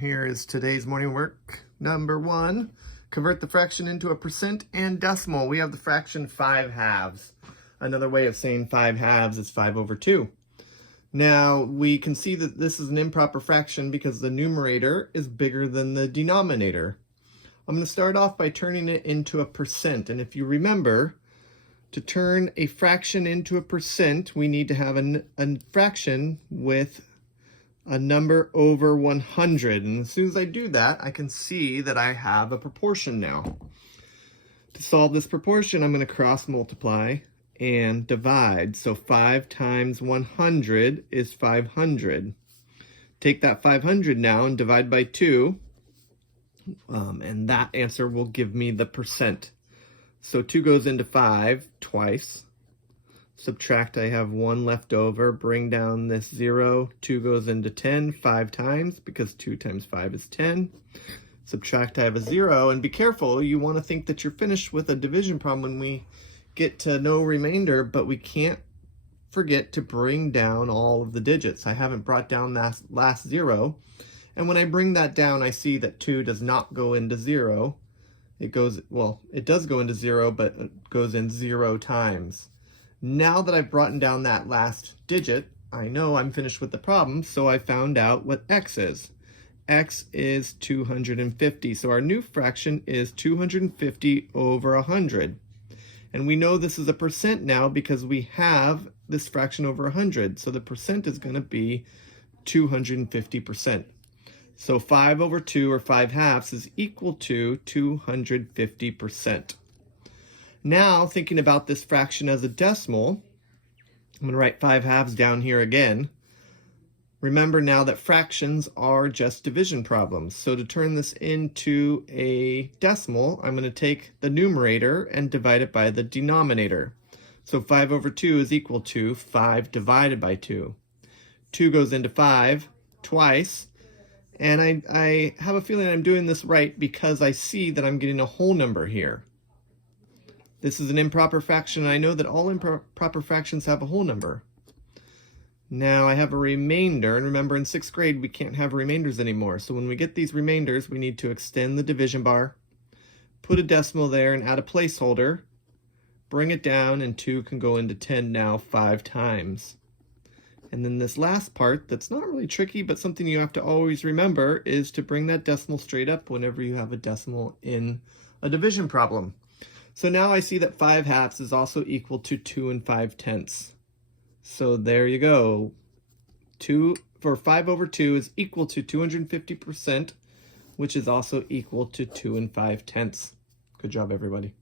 Here is today's morning work number 1. Convert the fraction into a percent and decimal. We have the fraction 5/2. Another way of saying 5/2 is 5/2. Now we can see that this is an improper fraction because the numerator is bigger than the denominator. I'm going to start off by turning it into a percent. And if you remember, to turn a fraction into a percent, we need to have a fraction with a number over 100. And as soon as I do that, I can see that I have a proportion now. To solve this proportion, I'm going to cross multiply and divide. So 5 times 100 is 500. Take that 500 now and divide by 2. And that answer will give me the percent. So 2 goes into 5 twice. Subtract, I have 1 left over. Bring down this 0. 2 goes into 10 5 times because 2 times 5 is 10. Subtract, I have a 0. And be careful, you want to think that you're finished with a division problem when we get to no remainder, but we can't forget to bring down all of the digits. I haven't brought down that last 0. And when I bring that down, I see that 2 does not go into 0. It goes, well, it does go into 0, but it goes in 0 times. Now that I've brought down that last digit, I know I'm finished with the problem, so I found out what x is. X is 250, so our new fraction is 250 over 100. And we know this is a percent now because we have this fraction over 100, so the percent is going to be 250%. So 5 over 2, or 5/2, is equal to 250%. Now, thinking about this fraction as a decimal, I'm going to write 5/2 down here again. Remember now that fractions are just division problems. So to turn this into a decimal, I'm going to take the numerator and divide it by the denominator. So 5 over 2 is equal to 5 divided by 2. 2 goes into 5 twice. And I have a feeling I'm doing this right because I see that I'm getting a whole number here. This is an improper fraction, and I know that all improper fractions have a whole number. Now I have a remainder, and remember in 6th grade we can't have remainders anymore. So when we get these remainders, we need to extend the division bar, put a decimal there and add a placeholder, bring it down, and 2 can go into 10 now 5 times. And then this last part, that's not really tricky, but something you have to always remember, is to bring that decimal straight up whenever you have a decimal in a division problem. So now I see that 5/2 is also equal to 2 5/10. So there you go. 5 over 2 is equal to 250%, which is also equal to 2 5/10. Good job, everybody.